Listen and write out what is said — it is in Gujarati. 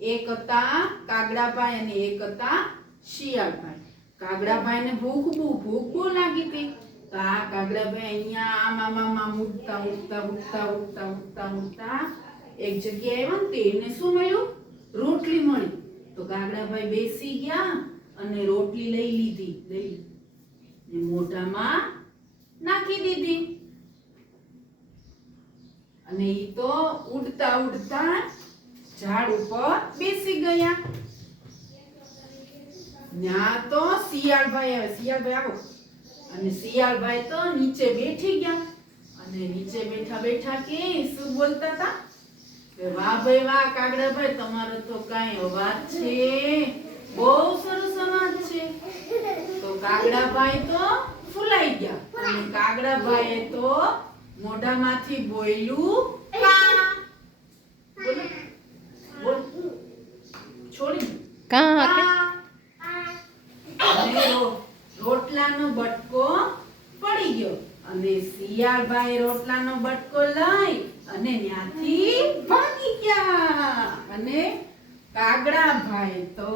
એક હતા કાગડાભાઈ અને એક હતા શિયાળભાઈ. કાગડાભાઈને ભૂખ બહુ ભૂખ બહુ લાગી હતી. તો આ કાગડાભાઈ અહીંયા આમ આમ આમ ઉડતા ઉડતા ઉડતા ઉડતા ઉડતા એક જગ્યાએ આવ્યા ને એમને શું મળ્યું? રોટલી મળી. તો કાગડાભાઈ બેસી ગયા અને રોટલી લઈ લીધી, લઈ ને મોઢામાં નાખી દીધી. અને એ તો ઉડતા ઉડતા ઝાડ ઉપર બેસી ગયા. ના તો શિયાળભાઈ આવે. શિયાળભાઈ આવો. અને શિયાળભાઈ તો નીચે બેઠી ગયા. અને નીચે બેઠા બેઠા કે શું બોલતા હતા? વાહ ભાઈ, વાહ કાગડાભાઈ તમારો તો કાંઈ અવાજ છે. બહુ સરસ અવાજ છે. તો કાગડાભાઈ તો ફૂલાઈ ગયા. અને કાગડાભાઈએ તો મોઢામાંથી બોલ્યું કા કા. રોટલાનો બટકો પડી ગયો અને શિયાળભાઈ રોટલાનો બટકો લઈ અને ત્યાંથી ભાગી ગયા અને કાગડાભાઈ તો